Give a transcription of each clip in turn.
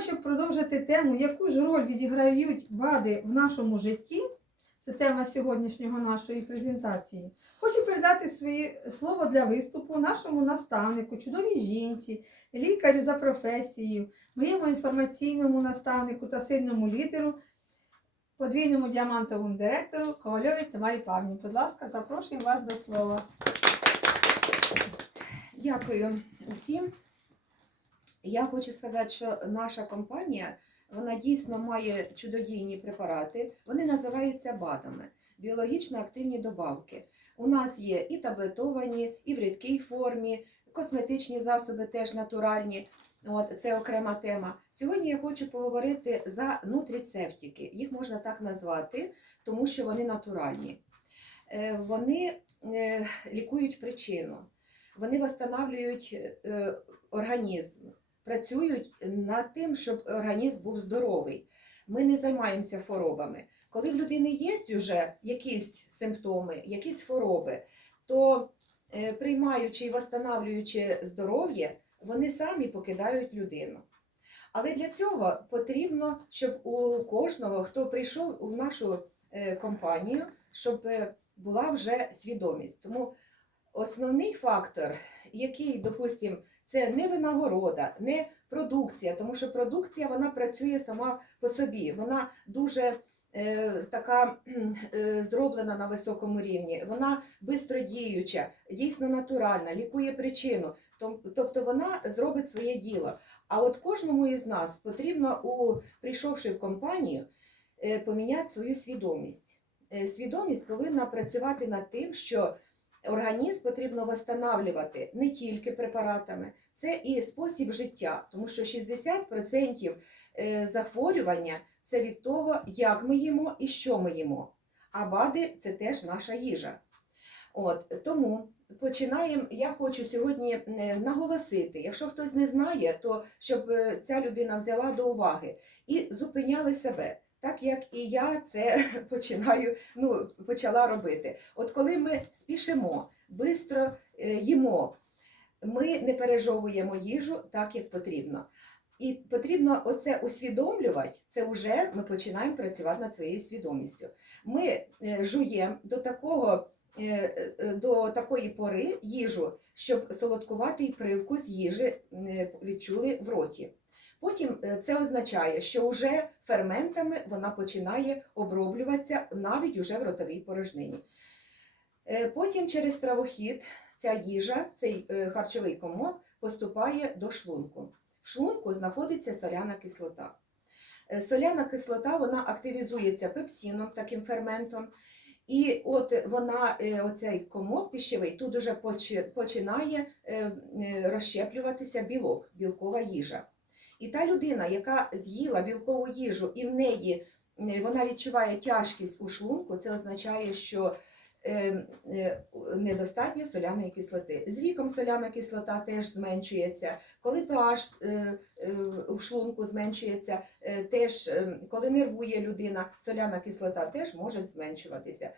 щоб продовжити тему, яку ж роль відіграють БАДи в нашому житті, це тема сьогоднішнього нашої презентації. Хочу передати своє слово для виступу нашому наставнику, чудовій жінці, лікарю за професією, моєму інформаційному наставнику та сильному лідеру, подвійному діамантовому директору Ковальовій Тамарі Павні. Будь ласка, запрошую вас до слова. Дякую всім. Я хочу сказати, що наша компанія вона дійсно має чудодійні препарати. Вони називаються БАДами біологічно активні добавки. У нас є і таблетовані, і в рідкій формі, косметичні засоби теж натуральні. От це окрема тема. Сьогодні я хочу поговорити за нутріцептики. Їх можна так назвати, тому що вони натуральні. Е, Вони е, лікують причину вони восстанавлюють е, організм, працюють над тим, щоб організм був здоровий. Ми не займаємося хворобами. Коли в людини є вже якісь симптоми, якісь хвороби, то е, приймаючи і восстанавлюючи здоров'я, вони самі покидають людину. Але для цього потрібно, щоб у кожного, хто прийшов у нашу е, компанію, щоб е, була вже свідомість. Тому основний фактор, який, допустимо, це не винагорода, не продукція, тому що продукція вона працює сама по собі. Вона дуже е, така е, зроблена на високому рівні, вона бистродіюча, дійсно натуральна, лікує причину. Тобто вона зробить своє діло. А от кожному із нас потрібно, у, прийшовши в компанію, е, поміняти свою свідомість. Е, Свідомість повинна працювати над тим, що організм потрібно восстанавлювати не тільки препаратами, це і спосіб життя, тому що 60% е, захворювання це від того, як ми їмо і що ми їмо. А БАДи це теж наша їжа. От тому починаємо. Я хочу сьогодні е, наголосити, якщо хтось не знає, то щоб е, ця людина взяла до уваги і зупиняли себе. Так як і я це починаю, ну, почала робити. От коли ми спішимо, швидко їмо, ми не пережовуємо їжу так, як потрібно. І потрібно оце усвідомлювати, це вже ми починаємо працювати над своєю свідомістю. Ми е, жуємо до такого. е, е, До такої пори їжу, щоб солодкуватий привкус їжі е, відчули в роті. Потім е, це означає, що вже ферментами вона починає оброблюватися навіть уже в ротовій порожнині. Е, Потім через травохід ця їжа, цей е, харчовий комок поступає до шлунку. В шлунку знаходиться соляна кислота. Соляна кислота вона активізується пепсином, таким ферментом. І от вона, оцей комок пищевий, тут уже починає розщеплюватися білок, білкова їжа. І та людина, яка з'їла білкову їжу, і в неї е, вона відчуває тяжкість у шлунку, це означає, що е, е, недостатньо соляної кислоти. З віком соляна кислота теж зменшується. Коли pH у шлунку зменшується, теж е, коли нервує людина, соляна кислота теж може зменшуватися.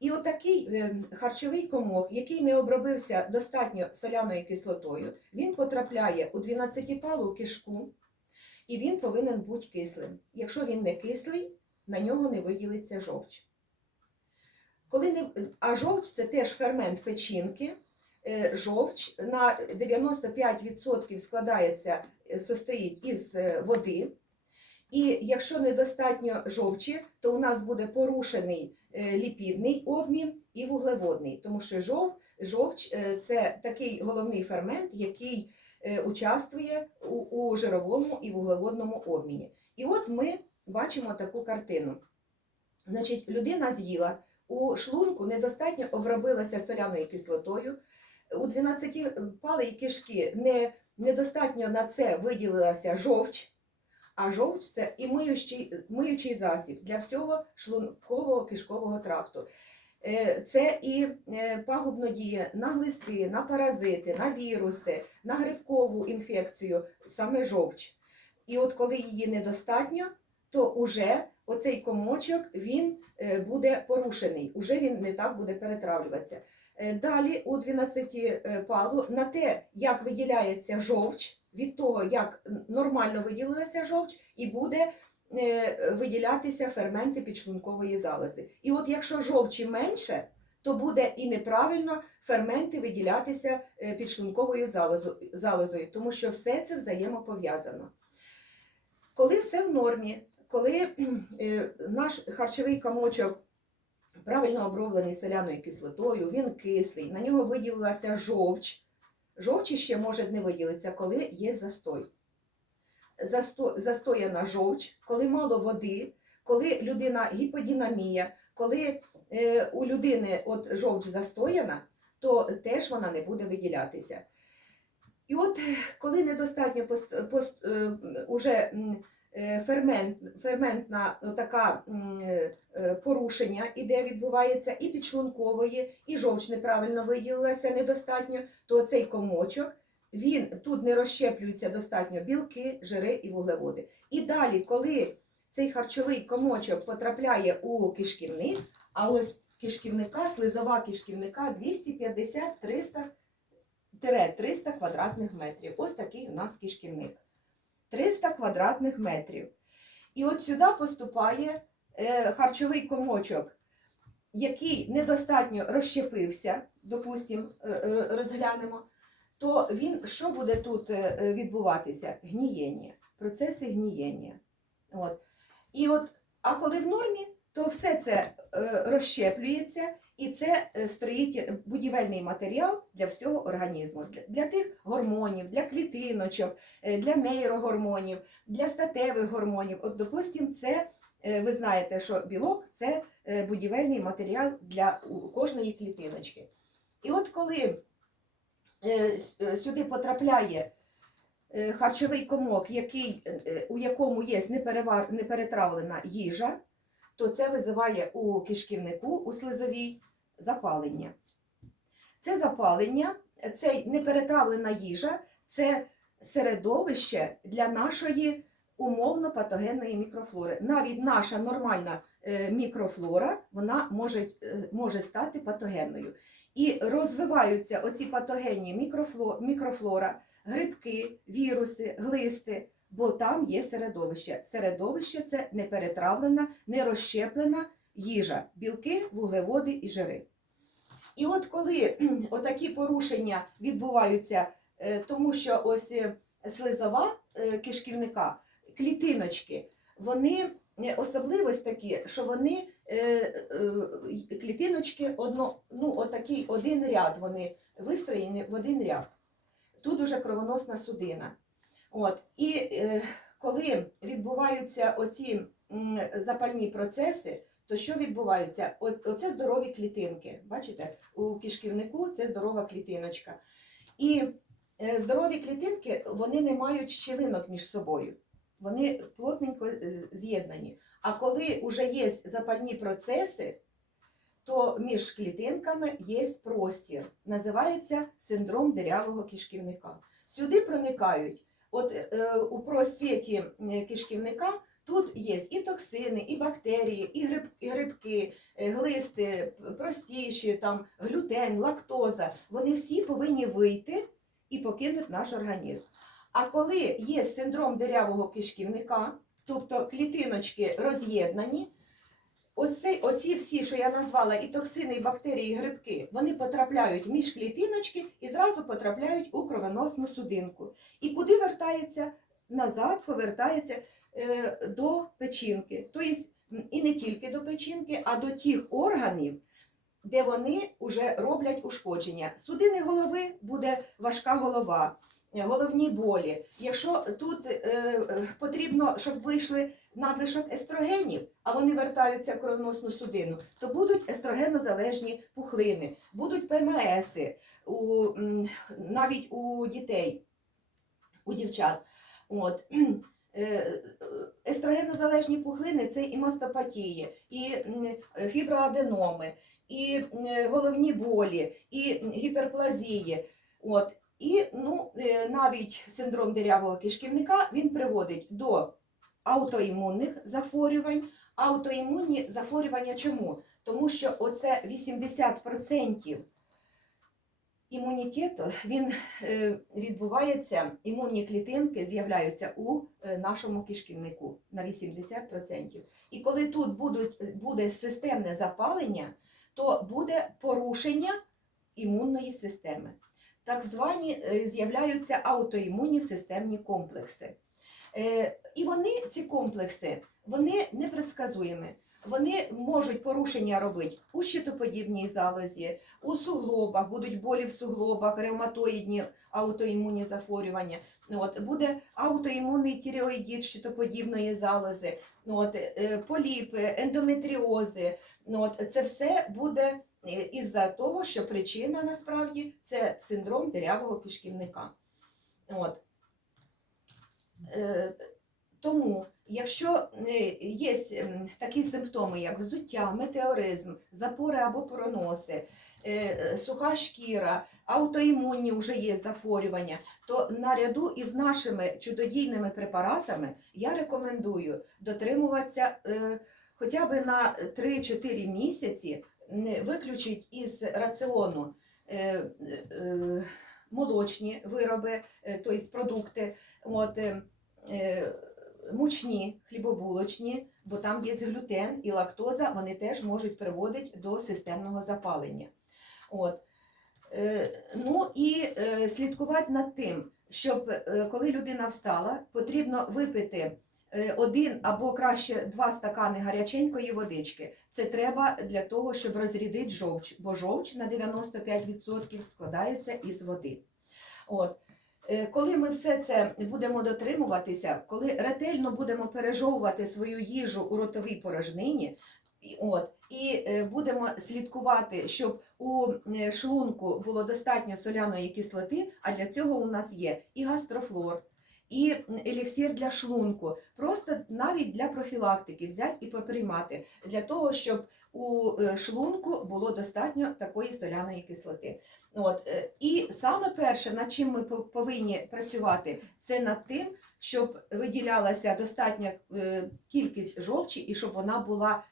І отакий е, харчовий комок, який не обробився достатньо соляною кислотою, він потрапляє у 12-палу кишку, і він повинен бути кислим. Якщо він не кислий, на нього не виділиться жовч. Коли не... А жовч це теж фермент печінки. Е, Жовч на 95% складається, е, состоїть із е, води. І якщо недостатньо жовчі, то у нас буде порушений е, ліпідний обмін і вуглеводний, тому що жов, жовч е, це такий головний фермент, який е, участвує у, у жировому і вуглеводному обміні. І от ми бачимо таку картину. Значить, людина з'їла, у шлунку недостатньо обробилася соляною кислотою, у 12 палої кишки не, недостатньо на це виділилася жовч, а жовч це і миючий, миючий засіб для всього шлункового кишкового тракту. Е, Це і е, пагубно діє на глисти, на паразити, на віруси, на грибкову інфекцію, саме жовч. І от коли її недостатньо, то уже оцей комочок він е, буде порушений, уже він не так буде перетравлюватися. Далі у 12 палу на те, як виділяється жовч, від того, як нормально виділилася жовч, і буде е, виділятися ферменти підшлункової залози. І от якщо жовчі менше, то буде і неправильно ферменти виділятися е, підшлунковою залозою, тому що все це взаємопов'язано. Коли все в нормі, коли е, наш харчовий комочок правильно оброблений соляною кислотою, він кислий, на нього виділилася жовч. Жовчі ще може не виділитися, коли є застой. Засто, застояна жовч, коли мало води, коли людина гіподінамія, коли е, у людини от жовч застояна, то теж вона не буде виділятися. І от коли недостатньо пост, пост, е, уже фермент, ферментна така е, е, порушення іде, відбувається і підшлункової, і жовч неправильно виділилася недостатньо, то цей комочок він тут не розщеплюється достатньо білки, жири і вуглеводи. І далі, коли цей харчовий комочок потрапляє у кишківник, а ось кишківника, слизова кишківника 250-300 300 квадратних метрів. Ось такий у нас кишківник. 300 квадратних метрів. І от сюди поступає е, харчовий комочок, який недостатньо розщепився, допустимо, розглянемо, то він що буде тут е, е, відбуватися? Гнієння, процеси гнієння. От. І от, а коли в нормі, то все це е, розщеплюється, і це е, строїть будівельний матеріал для всього організму, для, тих гормонів, для клітиночок, е, для нейрогормонів, для статевих гормонів. От, допустимо, це е, ви знаєте, що білок це е, будівельний матеріал для кожної клітиночки. І от коли е, е, сюди потрапляє е, харчовий комок, який, е, е, у якому є неперетравлена їжа, то це визиває у кишківнику, у слизовій запалення. Це запалення, це неперетравлена їжа, це середовище для нашої умовно патогенної мікрофлори. Навіть наша нормальна е, мікрофлора вона може, е, може стати патогенною. І розвиваються оці патогенні мікрофло, мікрофлора, грибки, віруси, глисти, бо там є середовище. Середовище це неперетравлена, нерозщеплена їжа, білки, вуглеводи і жири. І от коли отакі порушення відбуваються, е, тому що ось е, слизова е, кишківника, клітиночки, вони особливість такі, що вони клітиночки одно, ну, отакий один ряд, вони вистроєні в один ряд. Тут уже кровоносна судина. От. І коли відбуваються оці запальні процеси, то що відбувається? Оце здорові клітинки. Бачите, у кишківнику це здорова клітиночка. І е, здорові клітинки вони не мають щілинок між собою. Вони плотненько е, з'єднані. А коли вже є запальні процеси, то між клітинками є простір. Називається синдром дирявого кишківника. Сюди проникають, от е, у просвіті е, кишківника тут є і токсини, і бактерії, і, гриб, і грибки, е, глисти, простіші, там, глютен, лактоза. Вони всі повинні вийти і покинути наш організм. А коли є синдром дирявого кишківника, тобто клітиночки роз'єднані, Оце, оці всі, що я назвала, і токсини, і бактерії, і грибки, вони потрапляють між клітиночки і зразу потрапляють у кровоносну судинку. І куди вертається? Назад повертається до печінки. Тобто і не тільки до печінки, а до тих органів, де вони вже роблять ушкодження. Судини голови буде важка голова, е, головні болі. Якщо тут е, е, потрібно, щоб вийшли надлишок естрогенів, а вони вертаються в кровоносну судину, то будуть естрогенозалежні пухлини, будуть ПМСи у, навіть у дітей, у дівчат. От. Е, Естрогенозалежні пухлини це і мастопатії, і фіброаденоми, і головні болі, і гіперплазії. От. І ну, е, навіть синдром дирявого кишківника він приводить до аутоімунних захворювань. Аутоімунні захворювання чому? Тому що оце 80% імунітету він е, відбувається, імунні клітинки з'являються у е, нашому кишківнику на 80%. І коли тут будуть, буде системне запалення, то буде порушення імунної системи. Так звані е, з'являються аутоімунні системні комплекси. І вони, ці комплекси, вони непредсказуємі. Вони можуть порушення робити у щитоподібній залозі, у суглобах, будуть болі в суглобах, ревматоїдні аутоімунні захворювання. От, буде аутоімунний тіреоїдіт щитоподібної залози, от, е, поліпи, ендометріози. От, це все буде е, із-за того, що причина насправді це синдром дирявого кишківника. От. Е, Тому, якщо е, є такі симптоми, як вздуття, метеоризм, запори або проноси, е, е, суха шкіра, аутоімунні вже є захворювання, то наряду із нашими чудодійними препаратами я рекомендую дотримуватися хоча б на 3-4 місяці, виключить із раціону молочні вироби, тобто продукти. От, мучні, хлібобулочні, бо там є глютен і лактоза, вони теж можуть приводити до системного запалення. От. Е, ну і е, слідкувати над тим, щоб е, коли людина встала, потрібно випити один або краще два стакани гаряченької водички. Це треба для того, щоб розрядити жовч, бо жовч на 95% складається із води. От. Е, Коли ми все це будемо дотримуватися, коли ретельно будемо пережовувати свою їжу у ротовій порожнині, от, і е, будемо слідкувати, щоб у е, шлунку було достатньо соляної кислоти, а для цього у нас є і гастрофлор, і м, еліксир для шлунку, просто навіть для профілактики взяти і поприймати, для того, щоб у е, шлунку було достатньо такої соляної кислоти. От, е, і саме перше, над чим ми повинні працювати, це над тим, щоб виділялася достатня е, кількість жовчі і щоб вона була,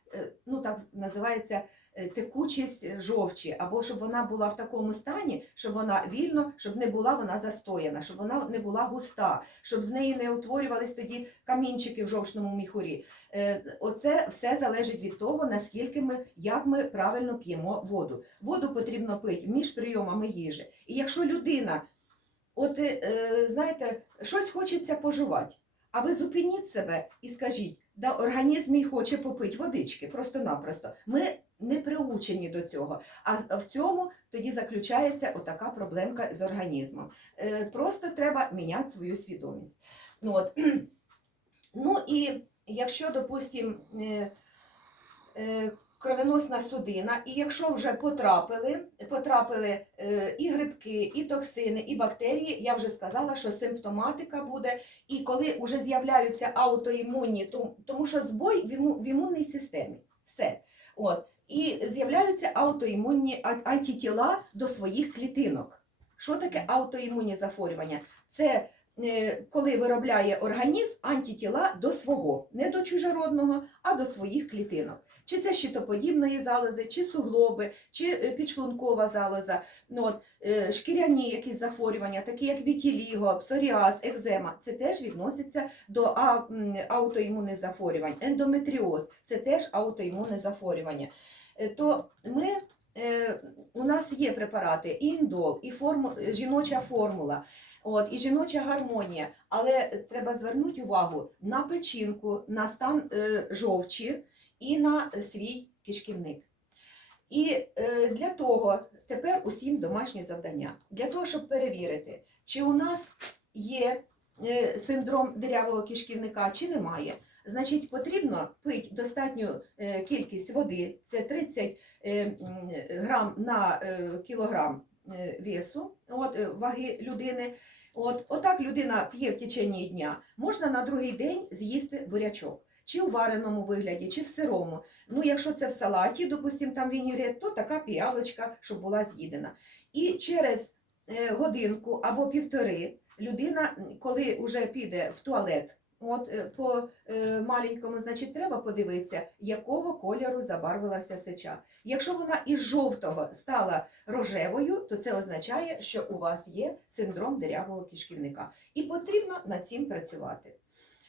ну так називається, текучість жовчі, або щоб вона була в такому стані, щоб вона вільно, щоб не була вона застояна, щоб вона не була густа, щоб з неї не утворювались тоді камінчики в жовчному міхурі. Е, Оце все залежить від того, наскільки ми, як ми правильно п'ємо воду. Воду потрібно пити між прийомами їжі. І якщо людина, от е, е, знаєте, щось хочеться пожувати, а ви зупиніть себе і скажіть, да організм мій хоче попити водички, просто-напросто. Ми не приучені до цього. А в цьому тоді заключається отака проблемка з організмом. Е, Просто треба міняти свою свідомість. Ну, от. ну і якщо, допустимо, кровоносна судина, і якщо вже потрапили, потрапили е, і грибки, і токсини, і бактерії, я вже сказала, що симптоматика буде, і коли вже з'являються аутоімунні, то- тому що збой в, іму- в імунній системі. Все. От. І з'являються аутоімунні антитіла до своїх клітинок. Що таке аутоімунні захворювання? Це коли виробляє організм антитіла до свого, не до чужородного, а до своїх клітинок. Чи це щитоподібної залози, чи суглоби, чи е, підшлункова залоза, ну, от, е, шкіряні якісь захворювання, такі як вітіліго, псоріаз, екзема, це теж відноситься до аутоімунних захворювань. Ендометріоз це теж аутоімунне захворювання. Е, То ми, е, у нас є препарати і індол, і форму, е, жіноча формула. От, і жіноча гармонія, але треба звернути увагу на печінку, на стан е, жовчі і на свій кишківник. І е, для того тепер усім домашні завдання. Для того, щоб перевірити, чи у нас є е, синдром дирявого кишківника, чи немає. Значить, потрібно пити достатню е, кількість води, це 30 е, грам на е, кілограм весу, от, ваги людини. От, отак людина п'є в течение дня. Можна на другий день з'їсти бурячок. Чи у вареному вигляді, чи в сирому. Ну, якщо це в салаті, допустимо, там вінігрет, то така піалочка, щоб була з'їдена. І через годинку або півтори людина, коли вже піде в туалет От е, по е, маленькому, значить, треба подивитися, якого кольору забарвилася сеча. Якщо вона із жовтого стала рожевою, то це означає, що у вас є синдром дирявого кишківника. І потрібно над цим працювати.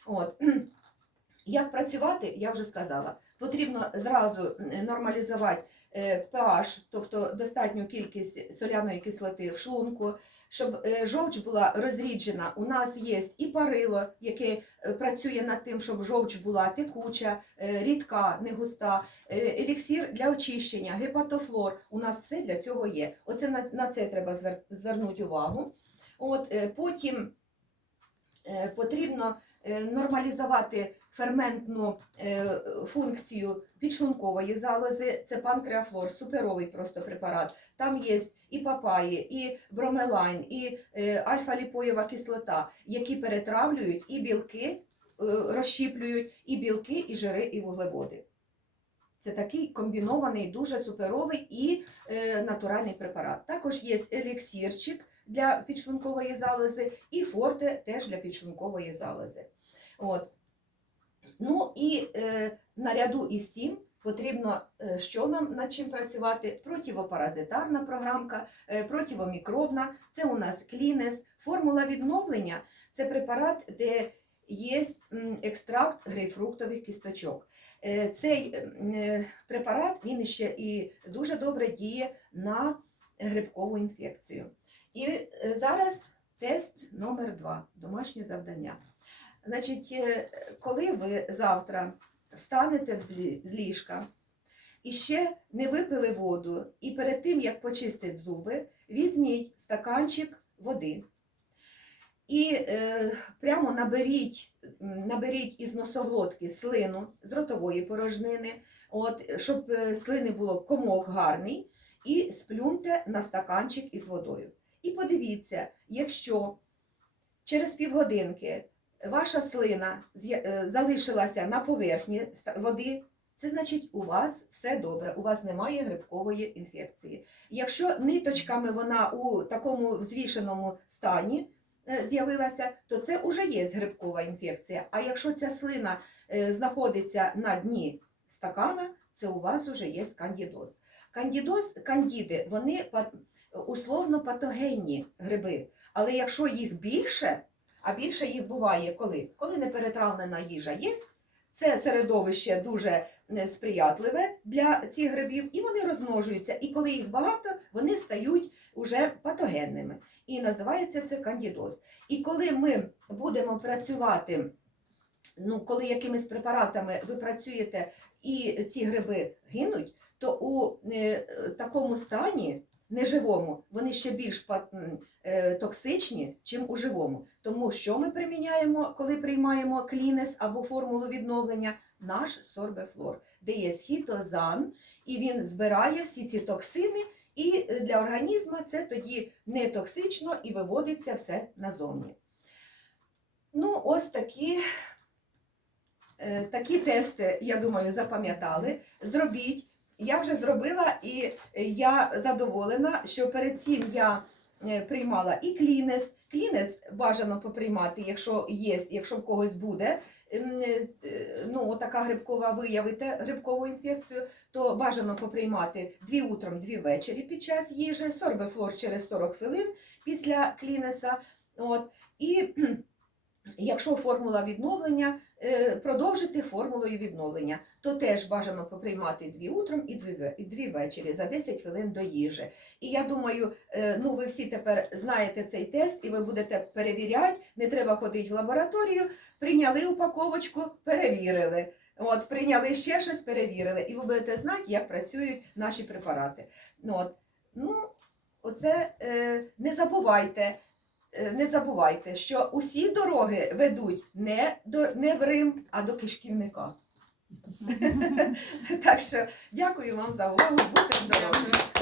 От. Як працювати, я вже сказала. Потрібно зразу нормалізувати pH, тобто достатню кількість соляної кислоти в шлунку, щоб е, жовч була розріджена. У нас є і парило, яке е, працює над тим, щоб жовч була текуча, е, рідка, не густа, е, еліксір для очищення, гепатофлор. У нас все для цього є. Оце на, на це треба звер, звернути увагу. От, е, потім е, потрібно е, нормалізувати ферментну е, функцію підшлункової залози. Це панкреафлор, суперовий просто препарат. Там є і папаї, і бромелайн, і е, альфа-ліпоєва кислота, які перетравлюють і білки, е, розщіплюють і білки, і жири, і вуглеводи. Це такий комбінований, дуже суперовий і натуральний препарат. Також є еліксірчик для підшлункової залози і форте теж для підшлункової залози. От. Ну і е, наряду із цим потрібно, е, що нам над чим працювати? Противопаразитарна програмка, е, противомікробна, це у нас клінес. Формула відновлення це препарат, де є екстракт грейпфруктових кісточок. Е, Цей е, препарат він ще і дуже добре діє на грибкову інфекцію. І е, зараз тест номер два домашнє завдання. Значить, е, коли ви завтра встанете з ліжка і ще не випили воду, і перед тим, як почистити зуби, візьміть стаканчик води і е, прямо наберіть, наберіть із носоглотки слину з ротової порожнини, от, щоб е, слини було комок гарний, і сплюньте на стаканчик із водою. І подивіться, якщо через півгодинки ваша слина е, залишилася на поверхні води, це значить у вас все добре, у вас немає грибкової інфекції. Якщо ниточками вона у такому взвішеному стані е, з'явилася, то це вже є грибкова інфекція. А якщо ця слина е, знаходиться на дні стакана, це у вас вже є кандідоз. Кандідоз, кандіди, вони условно патогенні гриби. Але якщо їх більше, а більше їх буває коли? Коли неперетравлена їжа є, це середовище дуже е, сприятливе для цих грибів, і вони розмножуються. І коли їх багато, вони стають уже патогенними. І називається це кандідоз. І коли ми будемо працювати, ну, коли якимись препаратами ви працюєте і ці гриби гинуть, то у е, такому стані неживому вони ще більш е, токсичні, чим у живому. Тому що ми приміняємо, коли приймаємо клінес або формулу відновлення, наш сорбефлор, де є хітозан, і він збирає всі ці токсини, і е, для організму це тоді не токсично і виводиться все назовні. Ну, ось такі, е, такі тести, я думаю, запам'ятали. Зробіть. Я вже зробила, і е, я задоволена, що перед цим я е, приймала і клінес. Клінес бажано поприймати, якщо є, якщо в когось буде. ем, е, Ну, така грибкова виявите грибкову інфекцію, то бажано поприймати дві утром, дві ввечері під час їжі, сорбефлор через 40 хвилин після клінеса. От. І якщо формула відновлення, продовжити формулою відновлення, то теж бажано поприймати дві утром і дві, і дві ввечері за 10 хвилин до їжі. І я думаю, е, ну ви всі тепер знаєте цей тест, і ви будете перевіряти, не треба ходити в лабораторію, прийняли упаковочку, перевірили. От, прийняли ще щось, перевірили, і ви будете знати, як працюють наші препарати. Ну, от, ну оце е, не забувайте. Е, Не забувайте, що усі дороги ведуть не, до, не в Рим, а до кишківника. так що дякую вам за увагу. Будьте здорові!